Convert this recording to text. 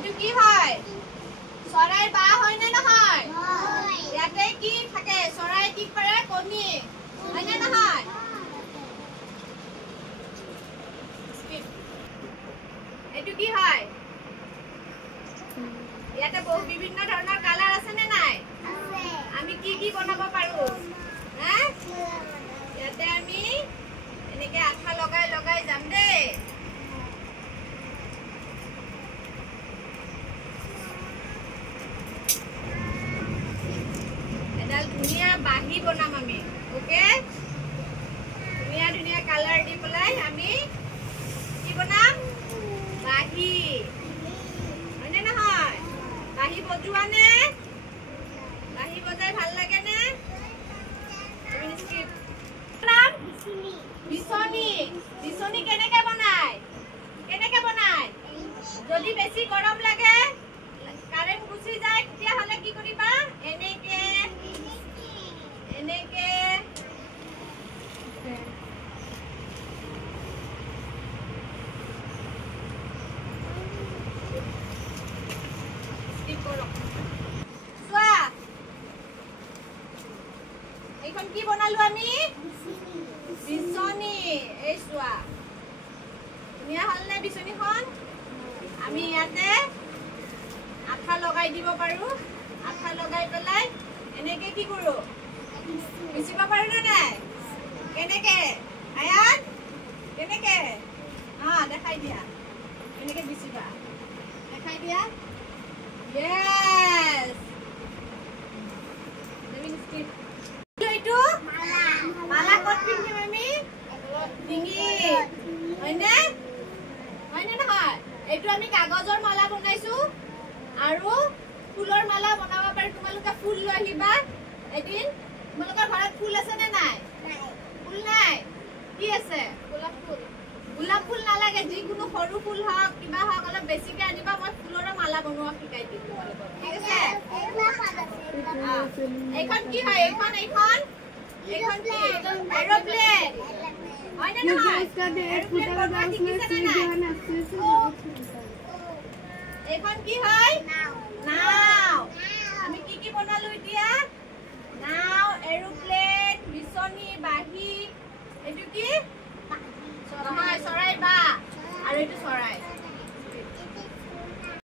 এইটো কি হয় চৰাইৰ বাহ হয় নে নহয় ইয়াতে কি থাকে চৰাই কি কৰে কণী হয় নে নহয় এইটো কি হয় ইয়াতে বহু বিভিন্ন ধৰণৰ কালাৰ আছে নে নাই আমি কি বনাব পাৰো হ্যাঁ ইয়াতে আমি এনেকে আঠা লগাই লগাই যাম দে এডাল ধুনিয়া বাহি বনাম আমি ওকে ধুনিয়া ধুনিয়া কালার দি পেলাই আমি কি বনাম বাহি হয়নে নহয় বাহি বজোৱা নে বাহি বজাই ভাল লাগে নে তুমি স্কিপ নাম বিচনি বিচনি কেনেকে বনায় যদি বেশি গরম লাগে কারেন্ট গুছি যায় তেতিয়া হলে কি কৰিবা এনেকে এনেকে স্কিপ করো সোয়া এখন কি বনালো আমি বিচনি এই সোয়া ধুনিয়া হল নে বিচনিখন আমি ইয়াতে আঠা লগাই দিব পাৰো আঠা লগাই পেলাই এনেকে কি কৰো বিচিবা পাৰো না নাই কেনেকে আয়ান কেনেকে দেখাই দিয়া এনেকে বিচিবা দেখাই দিয়া yes লেমিন স্কিপ এইটো মালা মালা কত পিন্ধিম আমি ডিঙি হয়নে নহয় এইটো আমি কাগজৰ মালা বনাইছো আৰু ফুলৰ মালা বনাব পাৰি তোমালোকে ফুল লৈ আহিবা এদিন তোমালোকৰ ঘৰত ফুল আছে নে নাই ফুল নাই কি আছে গোলাপ ফুল নালাগে যিকোনো সৰু ফুল হওক কিবা হওক অলপ বেছিকে আনিবা মই ফুলৰ মালা বনোৱা শিকাই দিম তোমালোকক ঠিক আছে এইখন কি হয় এইখন কি এৰোপ্লেন হয় না নহয় এইখন কি হয় নাও